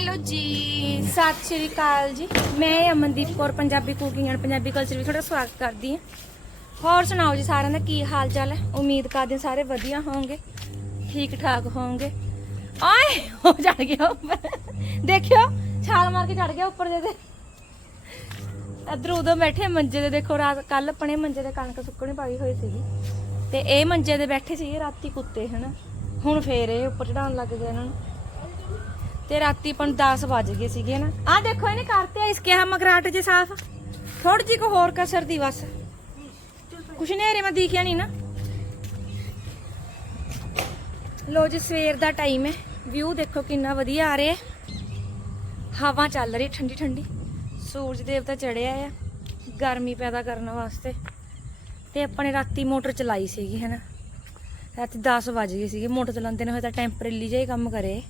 Hello ਜੀ, ਸਤਿ ਸ਼੍ਰੀ ਅਕਾਲ ਜੀ। ਮੈਂ Amandeep Kaur, Punjabi cooking and Punjabi culture ਵਿੱਚ ਤੁਹਾਡਾ ਸਵਾਗਤ ਕਰਦੀ ਹਾਂ। ਹੋਰ ਸੁਣਾਓ ਜੀ ਸਾਰਿਆਂ ਦਾ ਕੀ ਹਾਲ ਚਾਲ ਹੈ? ਉਮੀਦ ਕਰਦੇ ਹਾਂ ਸਾਰੇ ਵਧੀਆ ਹੋਵੋਗੇ ਠੀਕ ਠਾਕ ਹੋਵੋਗੇ ਓਏ, ਉਹ ਚੜ ਗਿਆ ਉੱਪਰ। ਦੇਖਿਓ, ਛਾਲ ਮਾਰ ਕੇ ਚੜ ਗਿਆ ਉੱਪਰ ਦੇ ਤੇ ਇੱਧਰ ਉਦੋਂ ਬੈਠੇ ਮੰਜੇ ਦੇ ਦੇਖੋ ਰਾਤ ਕੱਲ ਆਪਣੇ ਮੰਜੇ ਦੇ ਕਣਕ ਸੁੱਕਣੀ ਪਾਈ ਹੋਈ ਸੀਗੀ। ਤੇ ਇਹ ਮੰਜੇ ਦੇ ਬੈਠੇ ਸੀਗੇ ਰਾਤੀ ਕੁੱਤੇ, ਹਨਾ। ਹੁਣ ਫੇਰ ਇਹ ਉੱਪਰ ਚੜਾਉਣ ਲੱਗ ਗਏ ਇਹਨਾਂ ਨੂੰ। ਤੇ ਰਾਤੀ ਪਨ 10 ਵੱਜ ਗਏ ਸੀਗੇ ਨਾ। ਆ ਦੇਖੋ, ਇਹਨੇ ਕਰਤੇ ਇਸ ਕਿਹਾ ਮਗਰਾਟ ਜੇ ਸਾਫ਼। ਥੋੜੀ ਜਿਹੀ ਕੋ ਹੋਰ ਕਸਰ ਦੀ ਬਸ। ਕੁਛ ਨੇਰੇ ਮੈਂ ਦਿਖਿਆ ਨਹੀਂ ਨਾ। ਲੋ ਜੀ, ਸਵੇਰ ਦਾ ਟਾਈਮ ਹੈ। ਵਿਊ ਦੇਖੋ ਕਿੰਨਾ ਵਧੀਆ ਆ ਰਿਹਾ। ਹਵਾ ਚੱਲ ਰਹੀ, ਠੰਡੀ ਠੰਡੀ। ਸੂਰਜ ਦੇਵਤਾ ਚੜਿਆ ਆ। ਗਰਮੀ ਪੈਦਾ ਕਰਨ ਵਾਸਤੇ। ਤੇ ਆਪਣੇ ਰਾਤੀ ਮੋਟਰ ਚਲਾਈ ਸੀਗੀ, ਹੈਨਾ। ਰਾਤੀ 10 ਵਜ ਗਏ ਸੀਗੇ। ਮੋਟਰ ਚਲਾਉਂਦੇ ਨੇ ਹੋਏ ਤਾਂ ਟੈਂਪਰੇਰੀ ਜਿਹਾ ਹੀ ਕੰਮ ਕਰੇ।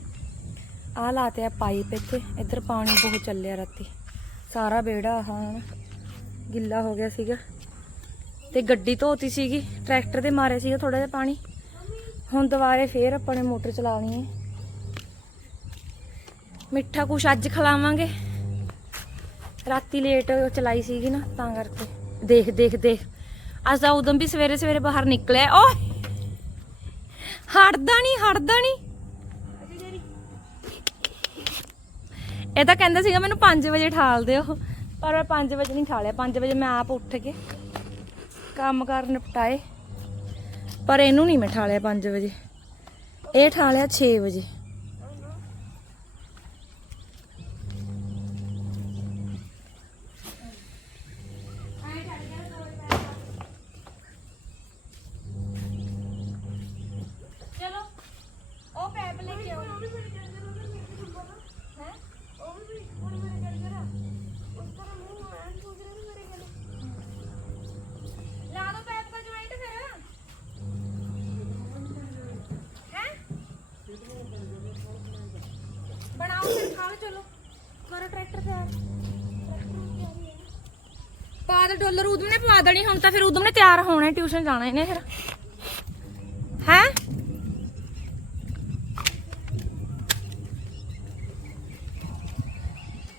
ਆ ਲਾਤੇ ਆ ਪਾਈਪ ਇੱਥੇ। ਇੱਧਰ ਪਾਣੀ ਬਹੁਤ ਚੱਲਿਆ ਰਾਤੀ। ਸਾਰਾ ਬੇੜਾ ਆਹ ਗਿੱਲਾ ਹੋ ਗਿਆ ਸੀਗਾ। ਤੇ ਗੱਡੀ ਧੋਤੀ ਸੀਗੀ। ਟਰੈਕਟਰ ਤੇ ਮਾਰਿਆ ਸੀਗਾ ਥੋੜਾ ਜਿਹਾ ਪਾਣੀ। ਹੁਣ ਦੁਬਾਰੇ ਫੇਰ ਆਪਾਂ ਨੇ ਮੋਟਰ ਚਲਾਉਣੀ ਹੈ। ਮਿੱਠਾ ਕੁਛ ਅੱਜ ਖਿਲਾਵਾਂਗੇ। ਰਾਤੀ ਲੇਟ ਚਲਾਈ ਸੀਗੀ ਨਾ, ਤਾਂ ਕਰਕੇ। ਦੇਖ ਦੇਖ ਦੇਖ। ਅੱਜ ਦਾ ਉਦਮ ਵੀ ਸਵੇਰੇ ਸਵੇਰੇ ਬਾਹਰ ਨਿਕਲਿਆ। ਓਏ! ਹਟਦਾ ਨਹੀਂ ਹਟਦਾ ਨਹੀਂ ਇਹ ਤਾਂ ਕਹਿੰਦਾ ਸੀਗਾ ਮੈਨੂੰ 5 ਵਜੇ ਠਾਲ ਦਿਓ, ਪਰ ਮੈਂ 5 ਵਜੇ ਨਹੀਂ ਠਾਲਿਆ। 5 ਵਜੇ ਮੈਂ ਆਪ ਉੱਠ ਕੇ ਕੰਮ ਕਰ ਨਿਪਟਾਏ, ਪਰ ਇਹਨੂੰ ਨਹੀਂ ਮੈਂ ਠਾਲਿਆ 5 ਵਜੇ। ਇਹ ਠਾਲਿਆ 6 ਵਜੇ ਚਲੋ ਉਹ ਪੈਪ ਲੈ ਕੇ ਆਓ ਹੈ ਲਾ ਦੋ ਪੈਪ ਦਾ ਜੁਆਇੰਟ ਫਿਰ ਹੈ ਬਣਾਓ ਫਿਰ ਖਾਓ ਚਲੋ ਕਰੋ ਟਰੈਕਟਰ ਤਿਆਰ ਪਾ ਦੇ ਡਾਲਰ ਦੇਣੀ ਹੁਣ ਤਾਂ ਫਿਰ ਉਦਮ ਨੇ ਤਿਆਰ ਹੋਣਾ ਟਿਊਸ਼ਨ ਜਾਣਾ ਇਹਨੇ ਫਿਰ। ਹੈ?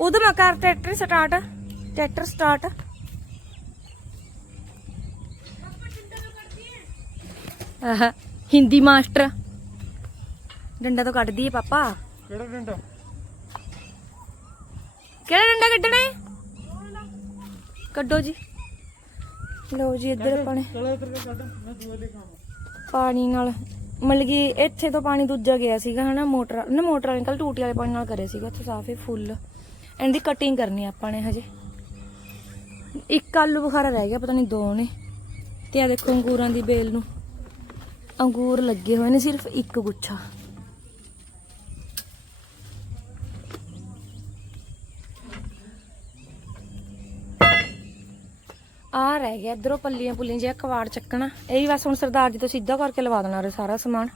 ਉਦਮ ਕਰ ਟਰੈਕਟਰ ਸਟਾਰਟ ਟਰੈਕਟਰ ਸਟਾਰਟ ਆਹ ਹਿੰਦੀ ਮਾਸਟਰ। ਡੰਡਾ ਤੋਂ ਕੱਢਦੀ ਹੈ ਪਾਪਾ। ਕਿਹੜਾ ਡੰਡਾ? ਕਿਹੜਾ ਡੰਡਾ ਕੱਢਣਾ ਹੈ ਕੱਢੋ ਜੀ। ਲਓ ਜੀ ਇੱਧਰ ਆਪਾਂ ਨੇ ਪਾਣੀ ਨਾਲ ਮਤਲਬ ਕਿ ਇੱਥੇ ਤੋਂ ਪਾਣੀ ਦੂਜਾ ਗਿਆ ਸੀਗਾ ਹਨਾ ਮੋਟਰ ਨਾ ਮੋਟਰ ਵਾਲੇ ਕੱਲ ਟੂਟੀ ਵਾਲੇ ਪਾਣੀ ਨਾਲ ਕਰਿਆ ਸੀਗਾ ਇੱਥੇ ਸਾਫ਼ ਹੀ ਫੁੱਲ ਇਹਦੀ ਕਟਿੰਗ ਕਰਨੀ ਆਪਾਂ ਨੇ ਹਜੇ। ਇੱਕ ਆਲੂ ਬੁਖਾਰਾ ਰਹਿ ਗਿਆ ਪਤਾ ਨਹੀਂ ਦੋ ਨੇ। ਤੇ ਆ ਦੇਖੋ ਅੰਗੂਰਾਂ ਦੀ ਬੇਲ ਨੂੰ। ਅੰਗੂਰ ਲੱਗੇ ਹੋਏ ਨੇ ਸਿਰਫ ਇੱਕ ਗੁੱਛਾ। ਆ ਰਹਿ ਗਿਆ, ਇਧਰੋਂ ਪੱਲੀਆਂ ਪੁੱਲੀਆਂ ਜਿਹਾ ਕਵਾੜ ਚੱਕਣਾ। ਇਹ ਬਸ ਹੁਣ ਸਰਦਾਰ ਜੀ ਤੋਂ ਸਿੱਧਾ ਕਰਕੇ ਲਵਾ ਦੇਣਾ ਉਰੇ ਸਾਰਾ ਸਮਾਨ।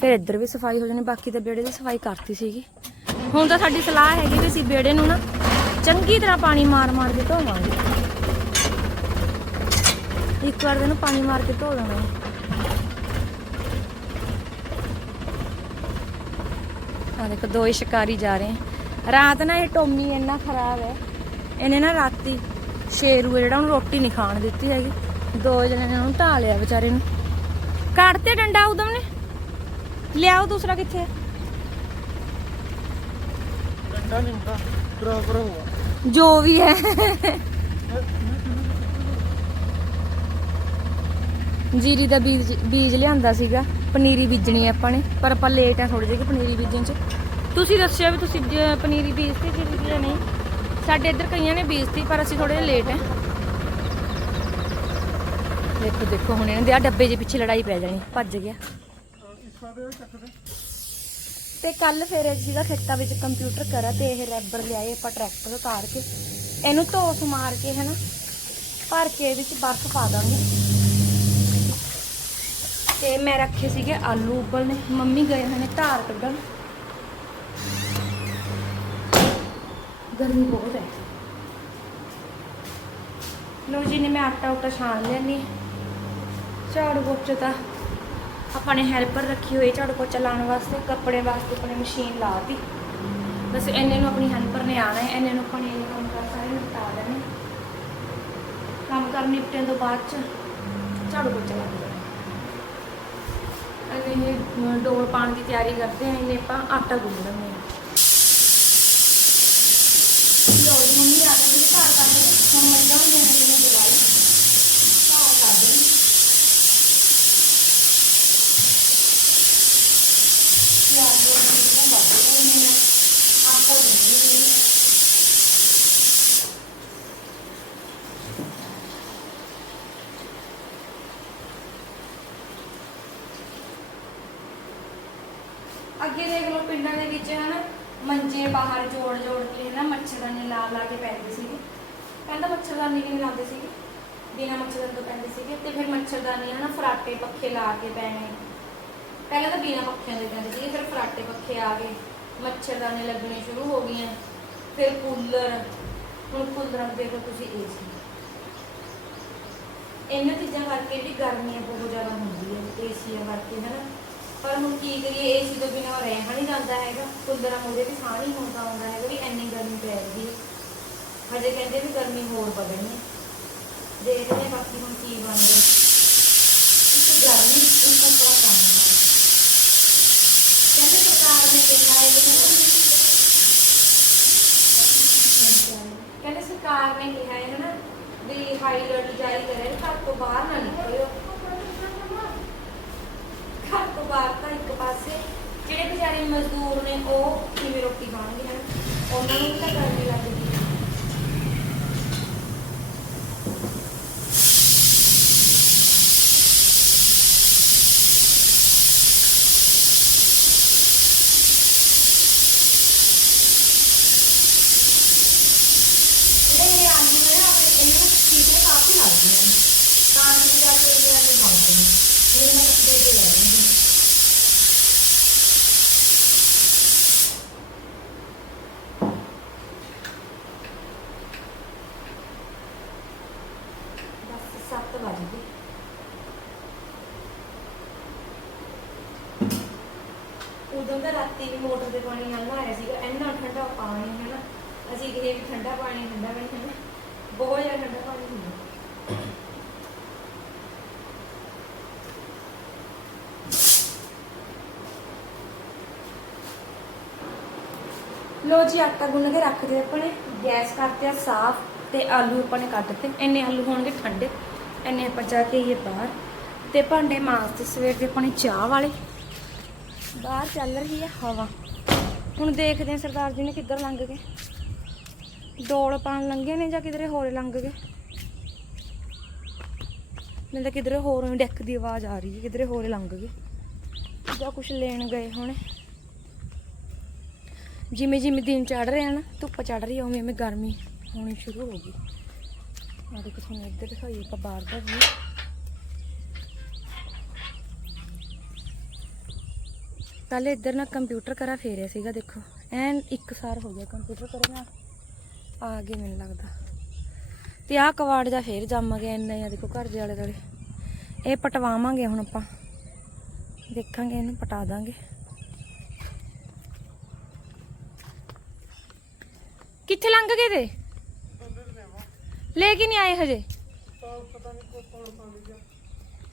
ਫਿਰ ਇੱਧਰ ਵੀ ਸਫ਼ਾਈ ਹੋ ਜਾਣੀ, ਬਾਕੀ ਤਾਂ ਬੇੜੇ ਦੀ ਸਫ਼ਾਈ ਕਰਤੀ ਸੀਗੀ। ਹੁਣ ਤਾਂ ਸਾਡੀ ਸਲਾਹ ਹੈਗੀ ਵੀ ਅਸੀਂ ਬੇੜੇ ਨੂੰ ਨਾ ਚੰਗੀ ਤਰ੍ਹਾਂ ਪਾਣੀ ਮਾਰ ਮਾਰ ਕੇ ਧੋਵਾਂਗੇ। ਇੱਕ ਵਾਰ ਇਹਨੂੰ ਪਾਣੀ ਮਾਰ ਕੇ ਧੋ ਦੇਣਾ। ਹੈ ਆ ਦੇਖੋ, ਦੋ ਹੀ ਸ਼ਿਕਾਰੀ ਜਾ ਰਹੇ ਰਾਤ ਨਾ ਇਹ ਟੋਮੀ ਇੰਨਾ ਖਰਾਬ ਹੈ, ਇਹਨੇ ਨਾ ਰਾਤੀ ਸ਼ੇਰੂ ਹੈ ਜਿਹੜਾ ਉਹਨੂੰ ਰੋਟੀ ਨਹੀਂ ਖਾਣ ਦਿੱਤੀ ਹੈਗੀ। ਦੋ ਜਣੇ ਨੇ ਉਹਨੂੰ ਢਾ ਲਿਆ ਵਿਚਾਰੇ ਨੂੰ। ਕੱਢਤੇ ਡੰਡਾ ਉਦਮ ਨੇ ਲਿਆਓ ਦੂਸਰਾ ਕਿੱਥੇ ਡੰਡਾ ਨਹੀਂ ਹੁੰਦਾ ਜੋ ਵੀ ਹੈ। ਜੀਰੀ ਦਾ ਬੀਜ ਬੀਜ ਲਿਆਂਦਾ ਸੀਗਾ। ਪਨੀਰੀ ਬੀਜਣੀ ਆਪਾਂ ਨੇ। ਪਰ ਆਪਾਂ ਲੇਟ ਆ ਥੋੜੇ ਜਿਹੇ ਪਨੀਰੀ ਬੀਜਣ ਚ। ਤੁਸੀਂ ਦੱਸਿਓ ਵੀ ਤੁਸੀਂ ਪਨੀਰੀ ਬੀਜਤੀ ਜੀਰੀ ਜਾਂ ਨਹੀਂ? ਸਾਡੇ ਇੱਧਰ ਕਈਆਂ ਨੇ ਬੀਜਤੀ ਪਰ ਅਸੀਂ ਥੋੜੇ ਲੇਟ ਹੈ। ਦੇਖੋ ਦੇਖੋ, ਹੁਣ ਇਹਨਾਂ ਦੇ ਆ ਡੱਬੇ ਜੇ ਪਿੱਛੇ ਲੜਾਈ ਪੈ ਜਾਣੀ, ਭੱਜ ਗਿਆ। ਤੇ ਕੱਲ ਫਿਰ ਜਿਹਦਾ ਖੇਤਾਂ ਵਿੱਚ ਕੰਪਿਊਟਰ ਕਰਾ ਤੇ ਇਹ ਰੈਬਰ ਲਿਆਏ, ਆਪਾਂ ਟਰੈਕਟਰ ਉਤਾਰ ਕੇ, ਇਹਨੂੰ ਧੋਸ ਮਾਰ ਕੇ, ਹਨਾ, ਭਰ ਕੇ ਇਹਦੇ ਵਿੱਚ ਬਰਫ਼ ਪਾ ਦਾਂਗੇ। ਤੇ ਮੈਂ ਰੱਖੇ ਸੀਗੇ ਆਲੂ ਉਬਲਨੇ ਮੰਮੀ ਗਏ ਹੋਏ ਨੇ ਧਾਰ ਕੱਢਣ। ਗਰਮੀ ਬਹੁਤ ਹੈ। ਲੋ ਜੀ ਨੇ ਮੈਂ ਆਟਾ ਉਟਾ ਛਾਣ ਲਿਆ ਝਾੜੂ ਪੋਚਾ ਤਾਂ ਆਪਾਂ ਨੇ ਹੈਲਪਰ ਰੱਖੀ ਹੋਈ ਝਾੜੂ ਪੋਚਾ ਲਾਉਣ ਵਾਸਤੇ, ਕੱਪੜੇ ਵਾਸਤੇ ਆਪਣੇ ਮਸ਼ੀਨ ਲਾਤੀ ਬਸ ਇੰਨੇ ਨੂੰ ਆਪਣੀ ਹੈਲਪਰ ਨੇ ਆਣਾ ਹੈ ਇੰਨੇ ਨੂੰ ਆਪਾਂ ਨੇ ਕੰਮ ਕਰ ਸਾਰੇ ਨਿਪਟਾ ਦੇਣੇ। ਕੰਮ ਕਰ ਨਿਪਟਣ ਤੋਂ ਬਾਅਦ ਚ ਝਾੜੂ ਪੋਚਾ ਲੱਗ ਜਾਣਾ ਅਗੇ ਇਹ ਡੋਲ ਪਾਣ ਦੀ ਤਿਆਰੀ ਕਰਦੇ ਹਾਂ, ਇਹਨੇ ਆਪਾਂ ਆਟਾ ਗੁੰਨ ਲੈਂਦੇ ਆ ਲੋ ਜੀ ਮੰਮੀ ਘਰ ਕਰ ਦੇ ਹੁਣ ਮੈਂ ਜਾਉਂ ਦੇ ਨੇ ਦਵਾਈ ਘਰ ਕਰ ਦੇ ਯਾਰ ਉਹ ਨਹੀਂ ਬਾਬੂ ਨੇ ਆਟਾ ਗੁੰਨ ਅੱਗੇ ਦੇਖ ਲਓ ਪਿੰਡਾਂ ਦੇ ਵਿੱਚ ਹਨਾ। ਮੰਜੇ ਬਾਹਰ ਜੋੜ ਜੋੜ ਕੇ ਨਾ ਮੱਛਰਦਾਨੀ ਲਾ ਲਾ ਕੇ ਪੈਂਦੇ ਸੀਗੇ। ਕਹਿੰਦਾ ਮੱਛਰਦਾਨੀ ਨਹੀਂ ਲਾਉਂਦੇ ਸੀਗੇ? ਬਿਨਾਂ ਮੱਛਰਦਾਨੀ ਤੋਂ ਪੈਂਦੇ ਸੀਗੇ ਤੇ ਫਿਰ ਮੱਛਰਦਾਨੀ ਨਾ ਫਰਾਟੇ ਪੱਖੇ ਲਾ ਕੇ ਪੈਣੇ। ਪਹਿਲਾਂ ਤਾਂ ਬਿਨਾਂ ਪੱਖਿਆਂ ਦੇ ਪੈਂਦੇ ਸੀਗੇ, ਫਿਰ ਫਰਾਟੇ ਪੱਖੇ ਆ ਗਏ। ਮੱਛਰਦਾਨੀ ਲੱਗਣੇ ਸ਼ੁਰੂ ਹੋ ਗਈਆਂ। ਫਿਰ ਕੂਲਰ, ਹੁਣ ਕੂਲਰਾਂ ਦੇ ਦੇਖੋ ਤੁਸੀਂ ਏਸੀ ਇਹਨਾਂ ਚੀਜ਼ਾਂ ਕਰਕੇ ਵੀ ਗਰਮੀ ਬਹੁਤ ਜ਼ਿਆਦਾ ਹੁੰਦੀ ਹੈ ਏਸੀਆਂ ਕਰਕੇ ਹਨਾ। ਪਰ ਹੁਣ ਕੀ ਕਰੀਏ ਏਸੀ ਤੋਂ ਬਿਨਾਂ ਰਹਿ ਨਹੀਂ ਜਾਂਦਾ ਹੈਗਾ। ਕੁੰਦਰਾਂ ਮੁੰਡੇ ਵੀ ਸਾਹ ਨਹੀਂ ਹੁੰਦਾ ਆਉਂਦਾ ਹੈਗਾ ਵੀ ਇੰਨੀ ਗਰਮੀ ਪੈ ਰਹੀ ਹੈ ਹਜੇ ਕਹਿੰਦੇ ਵੀ ਗਰਮੀ ਹੋਰ ਵਧਣੀ ਹੈ। ਦੇਖਦੇ ਹਾਂ ਬਾਕੀ ਹੁਣ ਕੀ ਬਣਦਾ। ਇੱਕ ਗਰਮੀ ਇੱਕ ਆਪਣਾ ਕੰਮ ਹੈ। ਕਹਿੰਦੇ ਸਰਕਾਰ ਨੇ ਕਿਹਾ ਹੈ ਕਿ ਕਹਿੰਦੇ ਸਰਕਾਰ ਨੇ ਕਿਹਾ ਹੈ ਨਾ ਵੀ ਹਾਈ ਅਲਰਟ ਜਾਰੀ ਕਰੇ ਘਰ ਤੋਂ ਬਾਹਰ ਨਾ ਨਿਕਲਿਓ। ਘਰ ਤੋਂ ਬਾਹਰ ਤਾਂ ਇੱਕ ਪਾਸੇ, ਜਿਹੜੇ ਵਿਚਾਰੇ ਮਜ਼ਦੂਰ ਨੇ, ਉਹ ਕਿਵੇਂ ਰੋਟੀ ਖਾਣਗੇ, ਹਨ? ਉਹਨਾਂ ਨੂੰ ਵੀ ਤਾਂ ਗਰਮੀ ਲੱਗਦੀ ਹੈ ਜਿਹੜੇ ਇਹ ਆਲੂ ਨੇ ਨਾ ਆਪਣੇ ਇਹਨਾਂ ਨੂੰ ਚੀਜ਼ਾਂ ਕਾਫੀ ਲੱਗਦੀਆਂ ਨੇ ਤਾਂ ਕਿ ਜਾ ਕੇ ਇਹ ਆਲੂ ਬਣਦੇ ਨੇ ਇਹ ਮੈਂ ਕੱਪੜੇ ਦੇ ਲੈ ਲੈਂਦੀ ਹਾਂ। ਬਸ 7 ਵਜ ਗਏ ਉਦੋਂ ਤਾਂ ਰਾਤੀ ਵੀ ਮੋਟਰ ਦੇ ਪਾਣੀ ਨਾਲ ਨਹਾਇਆ ਸੀਗਾ, ਇੰਨਾ ਠੰਡਾ ਪਾਣੀ ਹੈ ਨਾ, ਅਸੀਂ ਕਿਤੇ ਵੀ ਠੰਡਾ ਪਾਣੀ ਠੰਡਾ ਪਾਣੀ ਹੈ ਨਾ ਬਹੁਤ ਜ਼ਿਆਦਾ ਠੰਡਾ ਪਾਣੀ ਹੁੰਦਾ ਲੋ ਜੀ, ਆਟਾ ਗੁੰਨ ਕੇ ਰੱਖ ਆਪਾਂ ਨੇ, ਗੈਸ ਕਰਤੇ ਆ ਸਾਫ਼ ਤੇ ਆਲੂ ਆਪਾਂ ਨੇ ਕੱਢ ਤੇ ਇੰਨੇ ਆਲੂ ਹੋਣਗੇ ਠੰਡੇ, ਇੰਨੇ ਆਪਾਂ ਜਾ ਕੇ ਇਹ ਬਾਹਰ ਤੇ ਭਾਂਡੇ ਮਾਸ ਤੇ ਸਵੇਰ ਦੇ ਆਪਣੇ ਚਾਹ ਵਾਲੇ। ਬਾਹਰ ਚੱਲ ਰਹੀ ਹੈ ਹਵਾ। ਹੁਣ ਦੇਖਦੇ ਹਾਂ ਸਰਦਾਰ ਜੀ ਨੇ ਕਿੱਧਰ ਲੰਘ ਗਏ। ਡੋਲ ਪਾਣ ਲੰਘੇ ਨੇ ਜਾਂ ਕਿਧਰੇ ਹੋਰੇ ਲੰਘ ਗਏ? ਮੈਨੂੰ ਤਾਂ ਕਿਧਰੇ ਹੋਰ ਡੈਕ ਦੀ ਆਵਾਜ਼ ਆ ਰਹੀ ਹੈ, ਕਿਧਰੇ ਹੋਰੇ ਲੰਘ ਗਏ। ਜਾਂ ਕੁਝ ਲੈਣ ਗਏ ਹੋਣੇ। ਜਿਵੇਂ ਜਿਵੇਂ ਦਿਨ ਚੜ ਰਿਹਾ ਨਾ, ਧੁੱਪ ਚੜ ਰਹੀ ਹੈ, ਉਵੇਂ ਉਵੇਂ ਗਰਮੀ ਹੋਣੀ ਸ਼ੁਰੂ ਹੋ ਗਈ। ਆ ਦੇਖੋ, ਤੁਹਾਨੂੰ ਇੱਧਰ ਦਿਖਾਈਏ, ਆਪਾਂ ਬਾਹਰ ਦਾ ਵੀ ਪਹਿਲੇ ਇੱਧਰ ਨਾ ਕੰਪਿਊਟਰ ਕਰਾ ਫੇਰਿਆ ਸੀਗਾ, ਦੇਖੋ। ਐਨ ਇੱਕ ਸਾਰ ਹੋ ਗਿਆ ਕੰਪਿਊਟਰ ਕਰੇ ਨਾ ਆ ਗਏ ਮੈਨੂੰ ਲੱਗਦਾ। ਤੇ ਆਹ ਕਵਾੜ ਜਾ ਫੇਰ ਜੰਮ ਗਿਆ ਇੰਨਾ ਹੀ ਆ, ਦੇਖੋ, ਘਰ ਦੇ ਆਲੇ ਦੁਆਲੇ। ਇਹ ਪਟਵਾਵਾਂਗੇ ਹੁਣ ਆਪਾਂ। ਦੇਖਾਂਗੇ ਇਹਨੂੰ, ਪਟਾ ਦਾਂਗੇ। ਕਿੱਥੇ ਲੰਘ ਗਏ ਤੇ? ਲੈ ਕੇ ਨਹੀਂ ਆਏ ਹਜੇ?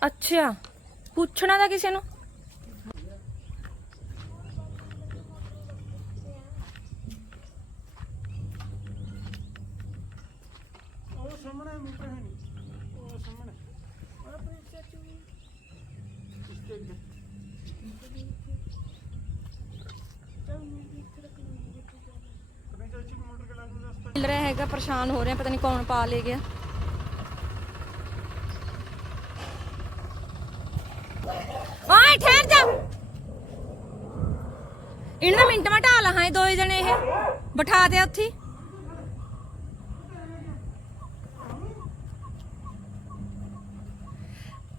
ਅੱਛਾ। ਪੁੱਛਣਾ ਤਾਂ ਕਿਸੇ ਨੂੰ ਉਹ ਸਾਹਮਣੇ ਮੀਟਰ ਹੈ ਨਹੀਂ ਉਹ ਸਾਹਮਣੇ ਆਪਣੇ ਚਾਚੂ ਇਸਕੇ ਅੱਗੇ ਆਪਣੇ ਚਾਚੂ ਦੀ ਮੋਟਰ ਕੇ ਲਾਗੂ ਰਸਤਾ ਮਿਲ ਰਿਹਾ ਹੈਗਾ ਪਰੇਸ਼ਾਨ ਹੋ ਰਿਹਾ ਪਤਾ ਨਹੀਂ ਕੌਣ ਪਾ ਲੈ ਗਿਆ ਓਏ ਠਹਿਰ ਜਾ। ਇਹਨਾਂ ਮਿੰਟ ਮਾ ਢਾ ਲਾਂ ਇਹ ਦੋਏ ਜਣੇ ਇਹ। ਬਿਠਾ ਦੇ ਉੱਥੇ।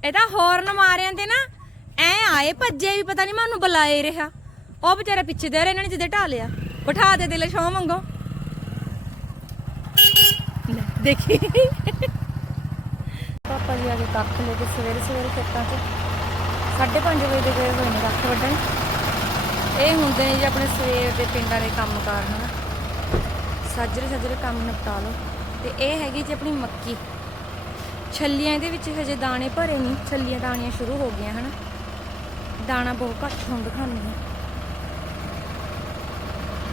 ਇਹਦਾ ਹੌਰਨ ਮਾਰਿਆਂ ਤੇ ਨਾ, ਐ ਆਏ ਭੱਜੇ ਵੀ, ਪਤਾ ਨਹੀਂ ਮੈਨੂੰ ਬੁਲਾਏ ਰਿਹਾ। ਉਹ ਵਿਚਾਰੇ ਪਿੱਛੇ ਦੇ ਰਹੇ, ਇਹਨਾਂ ਨੇ ਜਿੱਦੇ ਢਾ ਲਿਆ। ਬਿਠਾ ਦੇ ਦਿਲ ਸ਼ੌ ਮੰਗੋ ਦੇਖੀ। ਪਾਪਾ ਜੀ ਆ ਕੇ ਕੱਖ ਲੈ ਕੇ ਸਵੇਰੇ ਸਵੇਰੇ ਖੇਤਾਂ 'ਚ। 5:30 ਵਜੇ ਦੇ ਗਏ ਹੋਏ ਨੇ ਕੱਖ ਵੱਢਣ। ਇਹ ਹੁੰਦੇ ਨੇ ਜੀ ਆਪਣੇ ਸਵੇਰ ਦੇ ਪਿੰਡਾਂ ਦੇ ਕੰਮ ਕਾਰ ਹਨਾ। ਸਾਜਰੇ ਸਾਜਰੇ ਕੰਮ ਨਿਪਟਾ ਲਓ। ਤੇ ਇਹ ਹੈਗੀ ਜੀ ਆਪਣੀ ਮੱਕੀ। ਛੱਲੀਆਂ ਇਹਦੇ ਵਿੱਚ ਹਜੇ ਦਾਣੇ ਭਰੇ ਨਹੀਂ। ਛੱਲੀਆਂ ਦਾਣੀਆਂ ਸ਼ੁਰੂ ਹੋ ਗਈਆਂ, ਹਨਾ। ਦਾਣਾ ਬਹੁਤ ਘੱਟ ਤੁਹਾਨੂੰ ਦਿਖਾਉਂਦੀ ਹਾਂ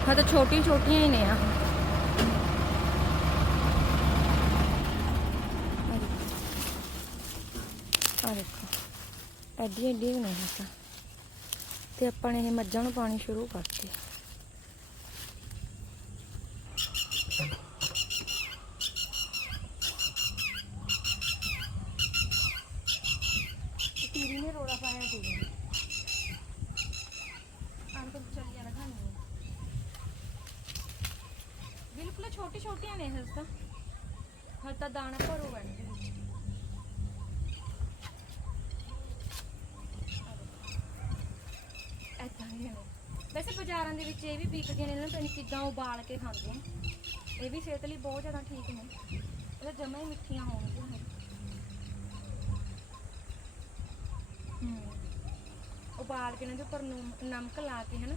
ਹਾਂ, ਤਾਂ ਛੋਟੀਆਂ ਛੋਟੀਆਂ ਹੀ ਨੇ ਆ ਦੇਖੋ ਐਡੀ ਐਡੀ ਨੇ ਤਾਂ ਤੇ ਆਪਾਂ ਨੇ ਇਹ ਮੱਝਾਂ ਨੂੰ ਪਾਣੀ ਸ਼ੁਰੂ ਕਰਤੇ ਤੀਰੀ ਨੇ ਰੋੜਾ ਪਾਇਆ ਤੀਰੀ ਨੇ ਆਂ ਤਾਂ ਚੱਲੀਆਂ ਰਖਾਣੀ ਬਿਲਕੁਲ ਛੋਟੀ ਛੋਟੀਆਂ ਨੇ ਇਹ ਤਾਂ ਹਲ ਤਾਂ ਦਾਣਾ ਭਰੋ ਬਣਦੇ ਵਿੱਚ ਏਦਾਂ ਦੀਆਂ ਨੇ ਵੈਸੇ ਬਾਜ਼ਾਰਾਂ ਦੇ ਵਿੱਚ ਇਹ ਵੀ ਵਿਕਦੀਆਂ ਨੇ ਉਬਾਲ ਕੇ ਖਾਂਦੇ ਆ। ਇਹ ਵੀ ਸਿਹਤ ਲਈ ਬਹੁਤ ਜ਼ਿਆਦਾ ਠੀਕ ਨੇ। ਇਹ ਜਮਾਂ ਹੀ ਮਿੱਠੀਆਂ ਹੋਣਗੀਆਂ ਇਹ। ਉਬਾਲ ਕੇ ਇਹਨਾਂ ਦੇ ਉੱਪਰ ਨੂੰ ਨਮਕ ਲਾ ਕੇ ਹਨਾ,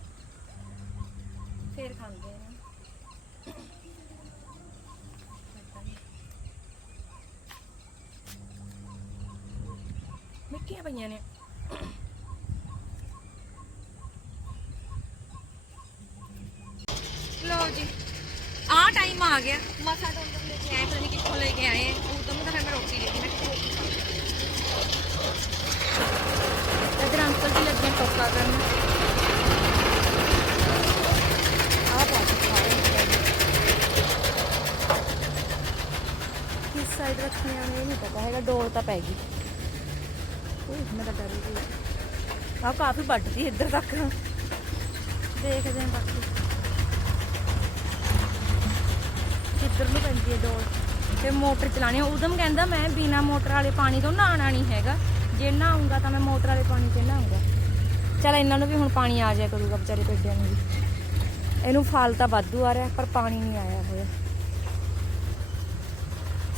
ਫੇਰ ਖਾਂਦੇ ਆ ਮਿੱਠੀਆਂ ਪਈਆਂ ਨੇ। ਆ ਟਾਈਮ ਆ ਗਿਆ ਮਸਾ ਡੋਂਦਰ ਲੈ ਕੇ ਆਏ ਪਤਾ ਨਹੀਂ ਕਿੱਥੋਂ ਲੈ ਕੇ ਆਏ ਉਦੋਂ ਤਾਂ ਫਿਰ ਮੈਂ ਰੋਟੀ ਲੈ ਕੇ ਮੈਂ ਕਿਹਾ ਰੋਟੀ ਖਾਣੀ। ਇਧਰ ਅੰਕਲ ਜੀ ਲੱਗੇ ਟੋਕਾ ਕਰਨ ਆ ਬਾਤ ਖਾ ਰਹੇ ਨੇ। ਕਿਸ ਸਾਈਡ ਰੱਖੀਆਂ ਨੇ ਇਹ ਨਹੀਂ ਪਤਾ ਹੈਗਾ ਡੋਲ ਤਾਂ ਪੈ ਗਈ ਓਏ ਮੈਂ ਤਾਂ ਡਰ ਗਈ ਆ ਕਾਫੀ ਵੱਡਦੀ ਇੱਧਰ ਨੂੰ ਪੈਂਦੀ ਹੈ ਡੋਲ ਤੇ ਮੋਟਰ ਚਲਾਣੀ ਉਦਮ ਕਹਿੰਦਾ ਮੈਂ ਬਿਨਾ ਮੋਟਰ ਵਾਲੇ ਪਾਣੀ ਤੋਂ ਨਹਾਉਣਾ ਨਹੀਂ ਹੈਗਾ। ਜੇ ਨਹਾਉਂਗਾ ਤਾਂ ਮੈਂ ਮੋਟਰ ਵਾਲੇ ਪਾਣੀ ਤੇ ਨਹਾਉਂਗਾ। ਚਲ ਇਹਨਾਂ ਨੂੰ ਵੀ ਹੁਣ ਪਾਣੀ ਆ ਜਾਇਆ ਕਰੂਗਾ ਵਿਚਾਰੇ ਪੇਡਿਆਂ ਨੂੰ ਵੀ। ਇਹਨੂੰ ਫਲ ਤਾਂ ਵਾਧੂ ਆ ਰਿਹਾ, ਪਰ ਪਾਣੀ ਨਹੀਂ ਆਇਆ ਹੋਇਆ।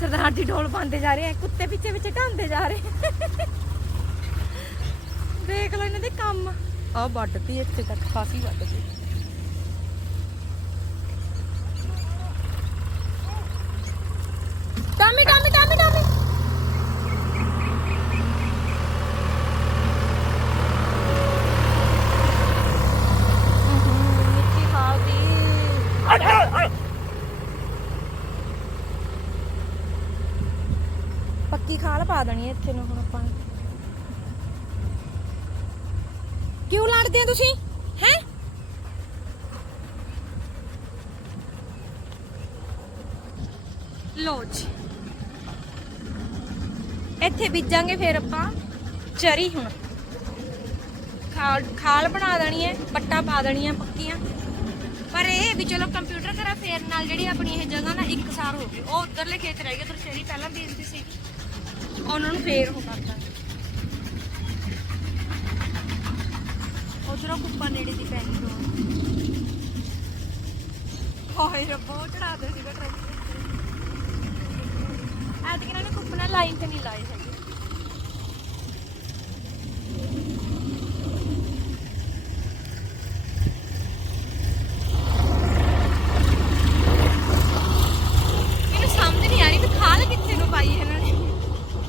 ਸਰਦਾਰ ਦੀ ਢੋਲ ਪਾਉਂਦੇ ਜਾ ਰਹੇ ਆ, ਕੁੱਤੇ ਪਿੱਛੇ ਪਿੱਛੇ ਢਾਂਦੇ ਜਾ ਰਹੇ ਦੇਖ ਲਓ ਇਹਨਾਂ ਦੇ ਕੰਮ। ਆ ਵੱਢਤੀ ਇੱਥੇ ਤੱਕ, ਕਾਫੀ ਵੱਢਤੀ ਟਾਮੀ ਟਾਮੀ ਟਾਮੀ ਟਾਮੀ ਮਿੱਟੀ ਖਾਲਦੀ ਪੱਕੀ ਖਾਲ ਪਾ ਦੇਣੀ ਹੈ ਇੱਥੇ ਨੂੰ ਹੁਣ ਆਪਾਂ ਕਿਉਂ ਲੜਦੇ ਆ ਤੁਸੀਂ? ਹੈ? ਲੋ ਜੀ। ਇੱਥੇ ਬੀਜਾਂਗੇ ਫਿਰ ਆਪਾਂ ਚਰੀ ਹੁਣ। ਖਾਲ ਖਾਲ ਬਣਾ ਦੇਣੀ ਹੈ ਪੱਟਾ ਪਾ ਦੇਣੀਆਂ ਪੱਕੀਆਂ। ਪਰ ਇਹ ਵੀ ਚਲੋ ਕੰਪਿਊਟਰ ਕਰਾ, ਫੇਰ ਨਾਲ ਜਿਹੜੀ ਆਪਣੀ ਇਹ ਜਗ੍ਹਾ ਨਾ ਇੱਕ ਸਾਰ ਹੋ ਗਈ। ਉਹ ਉਧਰਲੇ ਖੇਤ ਰਹਿ ਗਏ, ਉਧਰ ਚਰੀ ਪਹਿਲਾਂ ਬੀਜਦੀ ਸੀ। ਉਹਨਾਂ ਨੂੰ ਫੇਰ ਉਹ ਕਰ ਦਾਂਗੇ ਉਧਰੋਂ ਕੁੱਪਾ ਨੇੜੇ ਦੀ ਪੈਣੀ ਤੋਂ ਹਾਏ ਰੱਬਾ, ਉਹ ਚੜਾਦੇ ਸੀਗਾ ਟਰੈਕਟਰ ਐਤਕੀ ਕਿਨਾਂ ਨੇ ਕੁੱਪਾ ਨਾਲ ਲਾਈਨ ਤੇ ਨਹੀਂ ਲਾਏ ਹੈਗੇ ਮੈਨੂੰ ਸਮਝ ਨਹੀਂ ਆ ਰਹੀ ਵੀ ਖਾਲ ਕਿੱਥੇ ਨੂੰ ਪਾਈ ਹੈ ਇਹਨਾਂ ਨੇ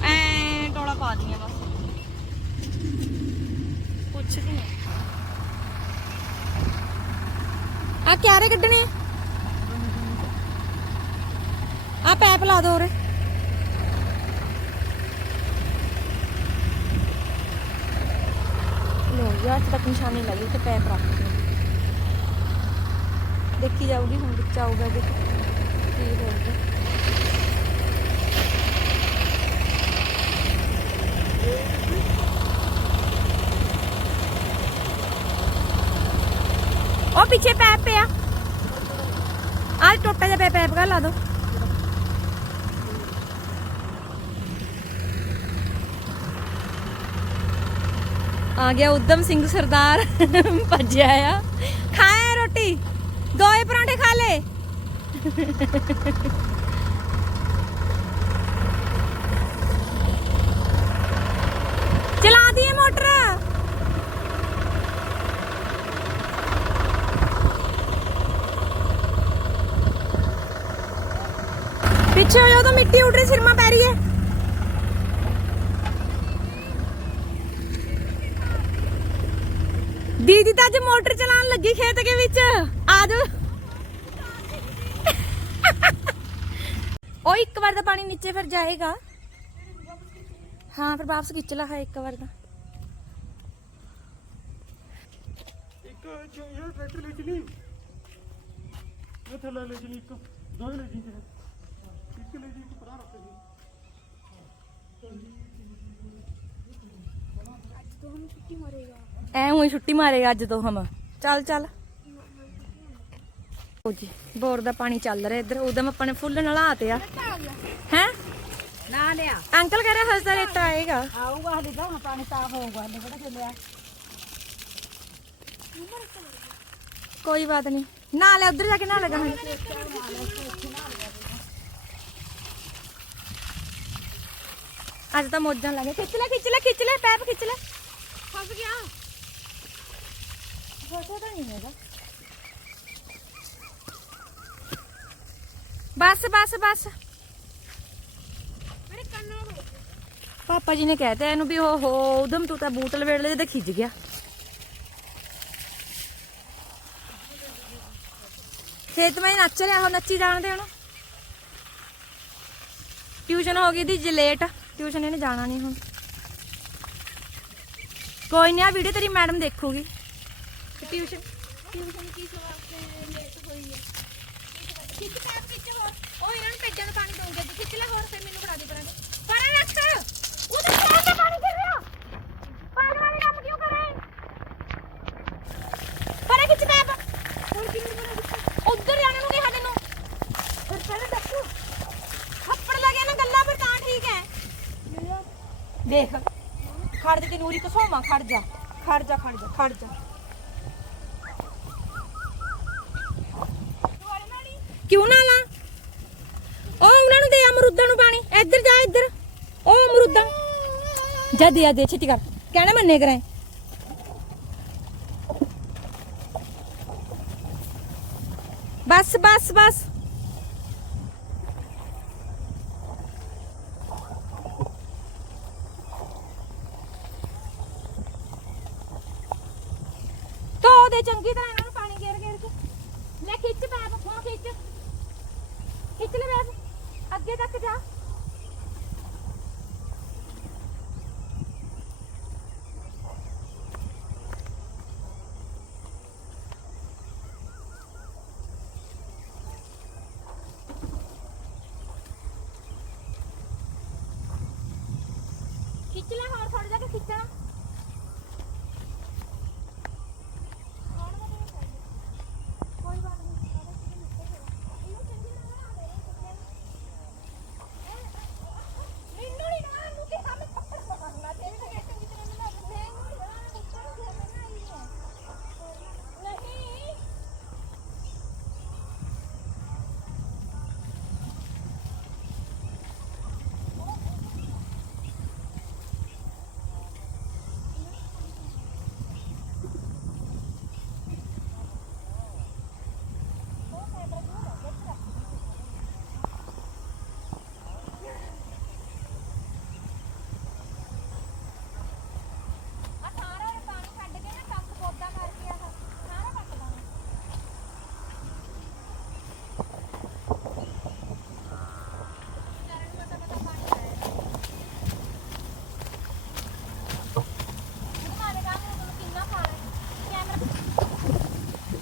ਐ ਡੋਲਾ ਪਾ ਦੀਆਂ ਬਸ ਪੁੱਛਦੀ ਹਾਂ ਆ ਕਿਆਰੇ ਕੱਢਣੇ ਆ ਪੈਪ ਲਾ ਦੋ ਉਰੇ ਲੋ ਯਾਰ ਤੱਕ ਨਿਸ਼ਾਨੀ ਲੱਗੀ ਤੇ ਪੈਪ ਰੱਖ ਦਿਓ ਦੇਖੀ ਜਾਊਗੀ ਹੁਣ ਵਿੱਚ ਆਊਗਾ ਦੇਖ ਕੀ ਹੋਊਗਾ ਉਹ ਪਿੱਛੇ ਪੈਪ ਪਿਆ ਆ ਟੋਟਾ ਜਿਹਾ ਪੈਪ ਪੈਪ ਕਾ ਲਾ ਦੋ ਆ ਗਿਆ ਉਦਮ ਸਿੰਘ ਸਰਦਾਰ ਭੱਜਿਆ ਆ ਖਾਇਆ ਰੋਟੀ ਦੋਏ ਪਰਾਂਠੇ ਖਾ ਲੇ ਚਲਾ ਦੀਏ ਮੋਟਰ ਪਿੱਛੇ ਹੋ ਜਾਓ ਤਾਂ ਮਿੱਟੀ ਉੱਡ ਰਹੀ ਸਿਰਮਾ ਪੈ ਰਹੀ ਹੈ ਦੀਦੀ ਤਾਂ ਅੱਜ ਮੋਟਰ ਚਲਾਉਣ ਲੱਗੀ ਖੇਤ ਦੇ ਵਿੱਚ ਆ ਜਾਓ ਉਹ ਇੱਕ ਵਾਰ ਦਾ ਪਾਣੀ ਨੀਚੇ ਫਿਰ ਜਾਏਗਾ ਹਾਂ ਫਿਰ ਵਾਪਸ ਖਿੱਚ ਲਾ ਹੈ ਇੱਕ ਵਾਰ ਦਾ ਇੱਕ ਜੋ ਇਹ ਟਰੈਕਟਰ ਲੈ ਚਲੀ ਇਹ ਥੱਲੇ ਲੈ ਚਲੀ ਇੱਕ ਦੋ ਹੀ ਲੈ ਜੀ ਇੱਕ ਲੈ ਜੀ ਇੱਕ ਪਰਾਂ ਰੱਖ ਜੀ ਐ ਉਹੀ ਛੁੱਟੀ ਮਾਰੇਗਾ ਅੱਜ ਤੋਂ ਹਮ। ਚੱਲ ਚੱਲ। ਉਹ ਜੀ ਬੋਰ ਦਾ ਪਾਣੀ ਚੱਲ ਰਿਹਾ ਇੱਧਰ। ਉਦਮ ਆਪਾਂ ਨੇ ਫੁੱਲ ਨਲਾਤੇ ਆ। ਹੈ? ਨਾ ਲਿਆ। ਅੰਕਲ ਕਹ ਰਿਹਾ ਹਸਦਾ ਰੇਤਾ ਆਏਗਾ। ਆਊਗਾ ਹਲੇ ਤਾਂ ਹੁਣ ਪਾਣੀ ਸਾਫ਼ ਹੋਊਗਾ ਹਲੇ ਕਿਹੜਾ ਚੱਲਿਆ। ਕੋਈ ਬਾਤ ਨਹੀਂ। ਨਾ ਲੈ ਉਧਰ ਜਾ ਕੇ ਨਾ ਲਗਾ ਅੱਜ ਤਾਂ ਮੋਜਾਂ ਲੱਗੇ ਖਿੱਚ ਲੈ ਖਿੱਚ ਲੈ ਖਿੱਚ ਲੈ ਪੈਪ ਖਿੱਚ ਲੈ। ਫਸ ਗਿਆ। ਫਸਾ ਤਾਂ ਨਹੀਂ ਹੈਗਾ। ਬਸ ਬਸ ਬਸ। ਪਾਪਾ ਜੀ ਨੇ ਕਹਿਤਾ ਇਹਨੂੰ ਵੀ ਉਹ ਹੋ ਉਦਮ ਤੂੰ ਤਾਂ ਬੂਟ ਲਵੇੜ ਲੈ ਤੇ ਖਿੱਚ ਗਿਆ। ਖੇਤ ਮੈਂ ਨੱਚ ਰਿਹਾ ਉਹ ਨੱਚੀ ਜਾਣਦੇ ਉਹਨੂੰ ਟਿਊਸ਼ਨ ਹੋ ਗਈ ਦੀ ਜਲੇਟ ਟਿਊਸ਼ਨ ਇਹਨੇ ਜਾਣਾ ਨਹੀਂ ਹੁਣ। ਕੋਈ ਨਹੀਂ ਆ ਵੀਡੀਓ ਤੇਰੀ ਮੈਡਮ ਦੇਖੂਗੀ। ਟਿਊਸ਼ਨ ਟਿਊਸ਼ਨ ਕੀ ਸਵਾਲ ਲੇਟ ਹੋਈ ਹੈ ਖਿੱਚ ਪੈਪ ਹੋਰ। ਉਹ ਇਹਨਾਂ ਨੂੰ ਪੇਜਾਂ ਨੂੰ ਪਾਣੀ ਦਊਂਗੇ ਤੂੰ ਖਿੱਚ ਲੈ ਹੋਰ ਫਿਰ ਮੈਨੂੰ ਫੜਾ ਦੇ ਪਰਾਂ ਪਰ ਰੱਖ ਉਹਦੇ ਪੈਰ ਤੇ ਪਾਣੀ ਗਿਰ ਰਿਹਾ ਪਾਣੀ ਵਾਲੀ ਕੰਮ ਕਿਉਂ ਕਰ ਰਹੇ ਪਰੇ ਖਿੱਚ ਪੈਪ ਹੁਣ ਕਿਵੇਂ ਕਰਾਂ ਉੱਧਰ ਜਾਣ ਨੂੰ ਕਿਹਾ ਤੈਨੂੰ ਫਿਰ ਪਹਿਲੇ ਦੱਸੋ ਥੱਪੜ ਲੱਗਿਆ ਨਾ ਗੱਲਾਂ ਫਿਰ ਤਾਂ ਠੀਕ ਹੈ ਦੇਖ ਖੜ ਜਾ ਤੇ ਨੂਰੀ ਕਸੋਮਾ ਖੜ ਜਾ ਖੜ ਜਾ ਖੜ ਜਾ ਖੜ ਜਾ ਕਿਉਂ ਨਾ ਲਾ ਉਹ ਉਹਨਾਂ ਨੂੰ ਦੇ ਅਮਰੂਦਾਂ ਨੂੰ ਪਾਣੀ ਇੱਧਰ ਜਾ ਇੱਧਰ ਉਹ ਅਮਰੂਦਾਂ ਜਾ ਦੇ ਆ ਦੇ ਛੇਤੀ ਕਰ ਕਹਿਣਾ ਮੰਨੇ ਕਰਾਂ ਬਸ ਚੰਗੀ ਤਰ੍ਹਾਂ ਇਹਨਾਂ ਨੂੰ ਪਾਣੀ ਗੇਰ ਗੇਰ ਕੇ। ਲੈ ਖਿੱਚ ਪੈਪ, ਹੁਣ ਖਿੱਚ। ਖਿੱਚ ਲੈ ਪੈਪ। ਅੱਗੇ ਤੱਕ ਜਾ।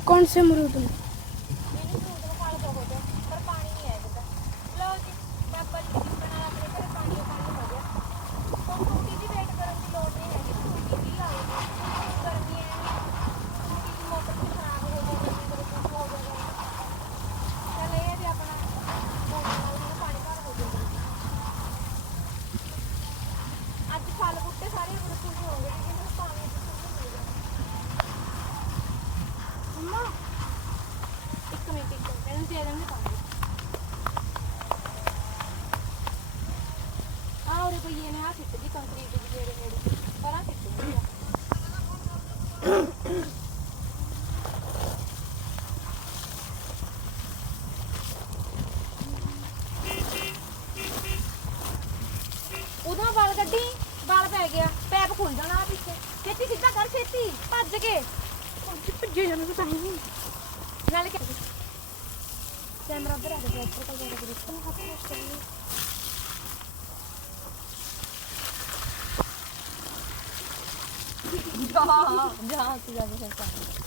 कौन से अमरूद में ਭੁੱਲ ਜਾਣਾ ਪਿੱਛੇ ਛੇਤੀ ਸਿੱਧਾ ਕਰ ਛੇਤੀ ਭੱਜ ਕੇ ਭੱਜ ਭੱਜੇ ਜਾਣਾ ਪਤਾ ਨਹੀਂ ਨਾਲ ਕਿ ਕੈਮਰਾ ਉੱਧਰ ਆ ਗਿਆ ਉੱਪਰ ਕੋਲ ਜਾ ਕੇ ਦੇਖੋ ਨਾ ਹੱਥ ਨਾਲ ਚੱਲੀ ਜਾ ਜਾ ਤੂੰ ਜਾ ਕੇ ਸਰਕਾਰ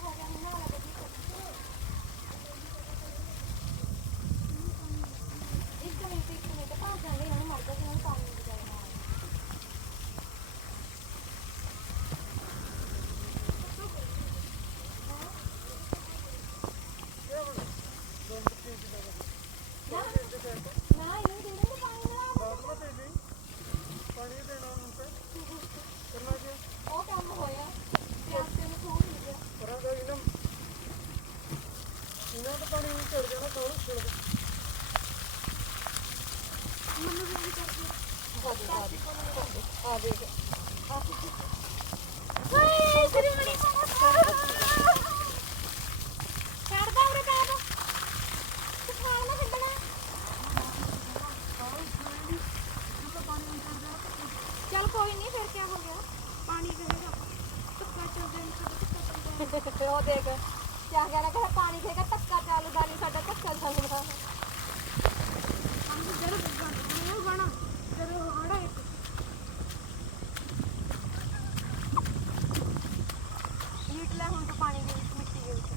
ਹਾਏ ਤੇਰੀ ਮਣੀ ਛੱਡਦਾ ਉਰੇ ਪੈ ਤੂੰ ਤੂੰ ਖਾਲ ਨਾ ਛੱਡਣਾ ਚੱਲ ਕੋਈ ਨਹੀਂ ਫਿਰ ਕੀ ਹੋ ਗਿਆ ਪਾਣੀ ਦੇਗਾ ਧੱਕਾ ਚੱਲਦਾ ਨਹੀਂ ਸਾਡਾ ਧੱਕਾ ਚੱਲਦਾ ਉਹ ਦੇਖ ਕਿਆ ਕਹਿਣਾ ਕਿ ਪਾਣੀ ਖੇਗਾ ਧੱਕਾ ਚੱਲਦਾ ਨਹੀਂ ਸਾਡਾ ਧੱਕਾ ਚੱਲਦਾ ਪਾਣੀ ਜਰ ਬੰਦ ਬਣਾ ਜਦੋਂ ਆੜਾ ਇੱਕ ਲੀਟ ਲੈ ਹੁਣ ਤੂੰ ਪਾਣੀ ਦੇ ਵਿੱਚ ਮਿੱਟੀ ਦੇ ਵਿੱਚ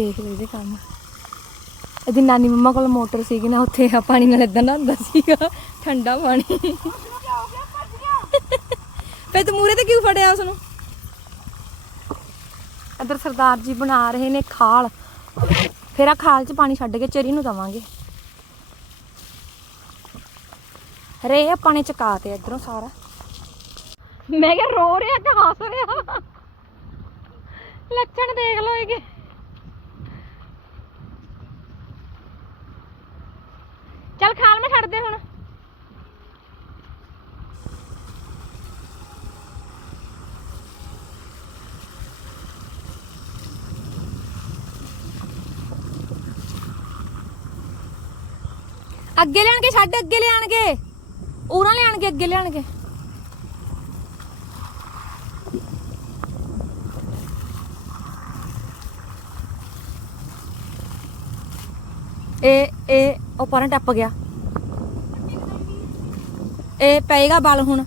ਦੇਖ ਲੈ ਕੰਮ। ਇਹਦੀ ਨਾਨੀ ਮੰਮਾ ਕੋਲ ਮੋਟਰ ਸੀਗੀ ਨਾ, ਉੱਥੇ ਆ ਪਾਣੀ ਨਾਲ ਇਦਾਂ ਨਹਾਉਂਦਾ ਸੀਗਾ, ਠੰਡਾ ਪਾਣੀ। ਫੇ ਤੂੰ ਮੂਰੇ ਤੇ ਕਿਉਂ ਫੜਿਆ ਉਸ ਨੂੰ ਇੱਧਰ ਸਰਦਾਰ ਜੀ ਬਣਾ ਰਹੇ ਨੇ ਖਾਲ। ਫਿਰ ਆ ਖਾਲ 'ਚ ਪਾਣੀ ਛੱਡ ਕੇ ਚਰੀ ਨੂੰ ਦਵਾਂਗੇ। ਰੇ ਆਪਾਂ ਨੇ ਚਕਾ ਤੇ ਇਧਰੋਂ ਸਾਰਾ। ਮੈਂ ਕਿਹਾ ਰੋ ਰਿਹਾ ਕਿ ਹੱਸ ਰਿਹਾ ਲੱਛਣ ਦੇਖ ਲੋ ਇਹਗੇ ਚੱਲ ਖਾਲ ਮੈਂ ਛੱਡ ਦੇ ਹੁਣ। ਅੱਗੇ ਲਿਆਣਗੇ, ਛੱਡ ਅੱਗੇ ਲਿਆਣਗੇ। ਉਰਾਂ ਲਿਆਣਗੇ, ਅੱਗੇ ਲਿਆਣਗੇ। ਇਹ ਇਹ ਉਹ ਪਰਾਂ ਟੱਪ ਗਿਆ। ਇਹ ਪਏਗਾ ਬਲ ਹੁਣ।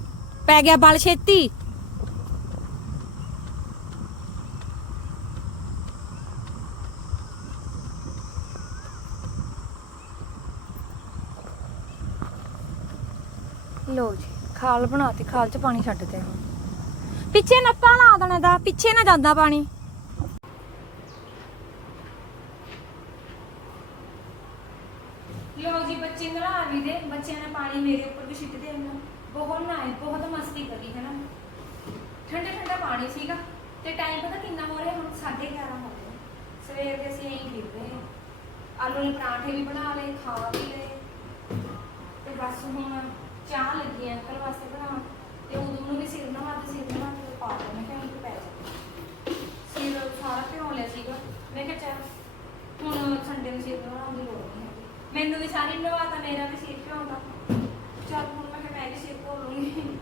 ਪੈ ਗਿਆ ਬਲ ਛੇਤੀ। ਲੋ ਜੀ ਖਾਲ ਬਣਾਤੀ ਖਾਲ 'ਚ ਪਾਣੀ ਛੱਡਦੇ ਹੁਣ ਪਿੱਛੇ ਨੱਪਾ ਲਾ ਦੇਣਾ ਦਾ ਪਿੱਛੇ ਨਾ ਜਾਂਦਾ ਪਾਣੀ ਲੋ ਜੀ ਬੱਚੇ ਨਲਾ ਵੀ ਦੇ, ਬੱਚਿਆਂ ਨੇ ਪਾਣੀ ਮੇਰੇ ਉੱਪਰ ਵੀ ਛਿੱਟ ਦੇ ਬਹੁਤ ਨਾਏ ਬਹੁਤ ਮਸਤੀ ਕਰੀ ਹੈ ਨਾ ਠੰਡਾ ਠੰਡਾ ਪਾਣੀ ਸੀਗਾ। ਤੇ ਟਾਈਮ ਪਤਾ ਕਿੰਨਾ ਹੋ ਰਿਹਾ? ਹੁਣ 11:30 ਹੋ ਗਏ। ਸਵੇਰ ਦੇ ਅਸੀਂ ਐਂ ਖੇਡ ਹਾਂ। ਆਲੂ ਦੇ ਪਰਾਂਠੇ ਵੀ ਬਣਾ ਲਏ, ਖਾ ਵੀ ਲਏ। ਤੇ ਬਸ ਹੁਣ ਚਾਹ ਲੱਗੀ ਆ, ਅੰਕਲ ਵਾਸਤੇ ਬਣਾਉਣ। ਤੇ ਉਦੋਂ ਨੂੰ ਵੀ ਸਿਰ ਨਵਾ ਤੇ ਸਿਰ ਨਵਾ ਕੇ ਪਾ ਦੇ ਮੈਂ ਕਿਹਾ ਇਹਨੂੰ ਪੈ ਜਾ। ਸਿਰ ਸਾਰਾ ਭਿਉਂ ਲਿਆ ਸੀਗਾ। ਮੈਂ ਕਿਹਾ ਚੱਲ, ਹੁਣ ਸੰਡੇ ਨੂੰ ਸਿਰ ਨਵਾਉਣ ਦੀ ਲੋੜ ਨਹੀਂ ਹੈਗੀ ਮੈਨੂੰ ਵੀ ਸਾਰੀ ਨਵਾਤਾ ਮੇਰਾ ਵੀ ਸਿਰ ਭਿਉਂਦਾ ਚੱਲ ਹੁਣ ਮੈਂ ਕਿਹਾ ਮੈਂ ਵੀ ਸਿਰ ਧੋ ਲੂੰਗੀ।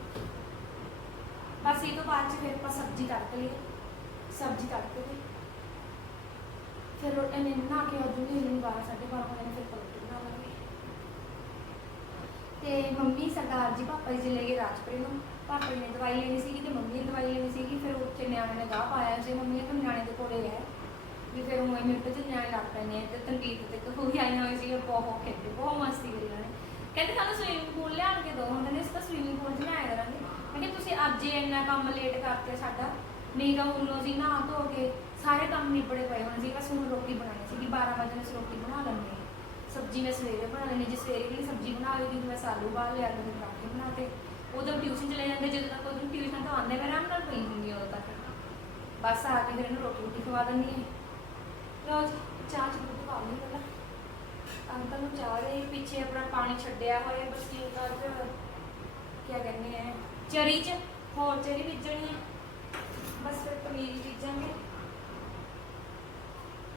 ਬਸ ਇਹ ਤੋਂ ਬਾਅਦ ਚ ਫਿਰ ਆਪਾਂ ਸਬਜ਼ੀ ਕੱਟ ਲਈ ਸਬਜ਼ੀ ਕੱਟ ਕੇ ਫਿਰ ਰੋਟੀ ਨੇ ਨਾ ਕੇ ਅੱਜ ਵੀ ਨੂੰ 12 12:30 ਵਜੇ ਫਿਰ ਰੋਟੀ ਬਣਾਵਾਂਗੇ ਤੇ ਮੰਮੀ ਸਰਦਾਰ ਜੀ, ਪਾਪਾ ਜੀ ਲੈ ਗਏ ਰਾਜਪੁਰੇ ਨੂੰ। ਪਾਪਾ ਨੇ ਦਵਾਈ ਲੈਣੀ ਸੀਗੀ ਤੇ ਮੰਮੀ ਨੇ ਦਵਾਈ ਲੈਣੀ ਸੀਗੀ, ਫਿਰ ਉੱਥੇ ਨਿਆਣੇ ਨੇ ਗਾਹ ਪਾਇਆ ਜੇ ਮੰਮੀ ਨੇ ਨਿਆਣੇ ਦੇ ਕੋਲੇ ਹੈ ਵੀ ਫਿਰ ਉਹ ਮਿੰਟ ਚ ਨਿਆਣੇ ਲੱਗ ਪਏ ਨੇ, ਤੇ ਤਨਵੀਰ ਤੇ ਕੋਈ ਆਏ ਹੋਏ ਸੀ ਬਹੁਤ ਖੇਡੇ ਬਹੁਤ ਮਸਤੀ ਕਰੀ ਉਹਨਾਂ ਨੇ। ਕਹਿੰਦੇ ਸਾਨੂੰ ਸਵੀਮਿੰਗ ਪੂਲ ਲਿਆਣ ਕੇ ਦੋ ਹੁੰਦੇ ਨੇ ਇਸ ਤਾਂ ਸਵੀਮਿੰਗ ਪੂਲ 'ਚ ਨਹਾਇਆ ਕਰਾਂਗੇ। ਮੈਂ ਕਿਹਾ ਤੁਸੀਂ ਅੱਜ ਹੀ ਇੰਨਾ ਕੰਮ ਲੇਟ ਕਰਤੇ ਸਾਡਾ, ਨਹੀਂ ਤਾਂ ਉਹਨੂੰ ਅਸੀਂ ਨਹਾ ਧੋ ਕੇ ਸਾਰੇ ਕੰਮ ਨਿਬੜੇ ਪਏ ਹੋਣੇ ਸੀ ਬਸ ਹੁਣ ਰੋਟੀ ਬਣਾਉਣੀ ਸੀਗੀ 12 ਵਜੇ ਅਸੀਂ ਰੋਟੀ ਬਣਾ ਲੈਂਦੇ ਹਾਂ। ਸਬਜ਼ੀ ਮੈਂ ਸਵੇਰੇ ਬਣਾ ਲੈਣੀ ਜੇ ਸਵੇਰੇ ਵੀ ਸਬਜ਼ੀ ਬਣਾ ਲਈ ਮੈਂ ਸਾਲੂ ਬਾਹਰ ਲਿਆ ਕੇ ਪਰਾਠੇ ਬਣਾ ਕੇ ਉਦੋਂ ਟਿਊਸ਼ਨ ਚਲੇ ਜਾਂਦੇ, ਜਦੋਂ ਤੱਕ ਉਹਨੂੰ ਟਿਊਸ਼ਨ ਤੋਂ ਆਉਂਦੇ, ਮੈਂ ਆਰਾਮ ਨਾਲ ਪਈ ਹੁੰਦੀ ਉਦੋਂ ਤੱਕ। ਬਸ ਆ ਕੇ ਫਿਰ ਇਹਨੂੰ ਰੋਟੀ ਰੋਟੀ ਖਵਾ ਦਿੰਦੀ ਹਾਂ। ਲਓ ਚਾਹ ਚ ਦੁੱਧ ਪਾ ਪਹਿਲਾਂ। ਅੰਕਲ ਨੂੰ ਚਾਹ ਦੇ ਪਿੱਛੇ ਆਪਣਾ ਪਾਣੀ ਛੱਡਿਆ ਹੋਇਆ ਬਸਤੀਨ ਦਾ ਚ ਕੀ ਕਹਿੰਦੇ ਆ, ਚਰੀ ਚ, ਹੋਰ ਚਰੀ ਬੀਜਣੀ ਆ। ਬਸ ਫਿਰ ਪਨੀਰ ਬੀਜਾਂਗੇ।